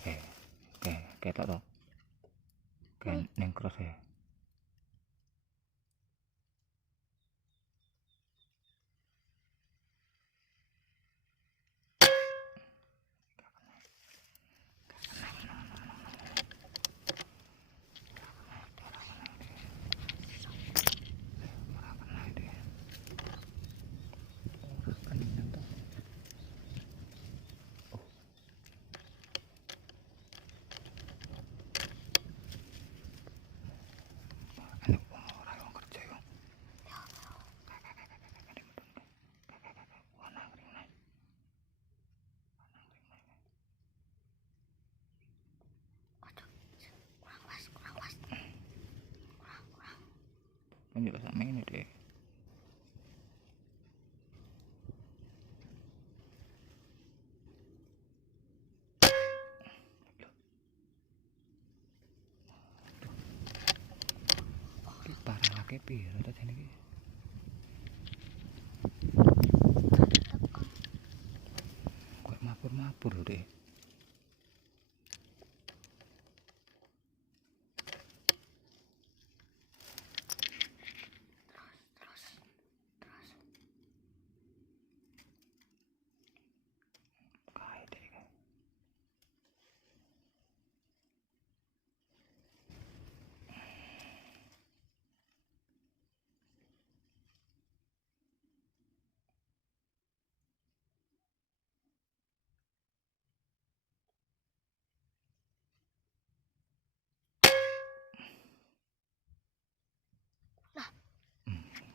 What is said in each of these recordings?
kayak ketok to. Kan ning cross ya. Kan juga sama ini deh. Ini parah lagi piro ta jane iki. Kok mabur-mabur lho, Dek.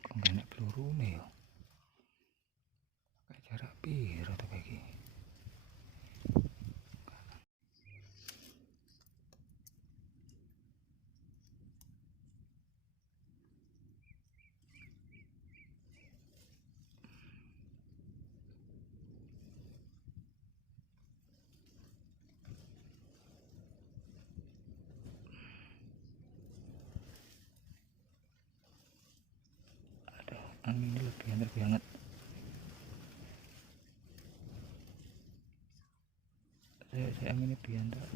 Kok gak enak pelurune ya? Kayak jarak piro to kayak iki? Aduh, anginnya lebih hangat. Saya anginnya lebih hangat.